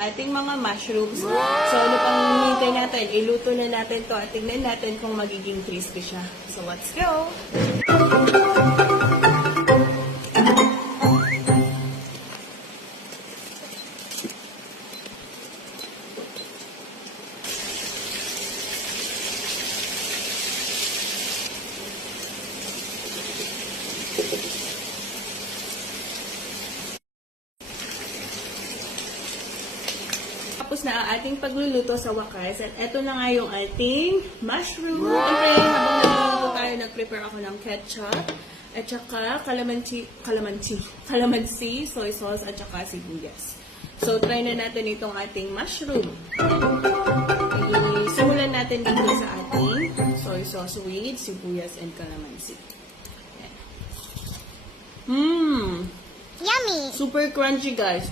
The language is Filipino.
Ating mga mushrooms. So, ano pang hinihintay natin? Iluto na natin to at tingnan natin kung magiging crispy siya. So, let's go! Tapos na ang ating pagluluto sa wakas. At eto na nga yung ating mushroom. Siyempre, habang nagluluto tayo, nag-prepare ako ng ketchup. At saka calamansi, soy sauce, at saka sibuyas. So, try na natin itong ating mushroom. Simulan natin dito sa ating soy sauce with sibuyas and calamansi. Yummy! Super crunchy, guys.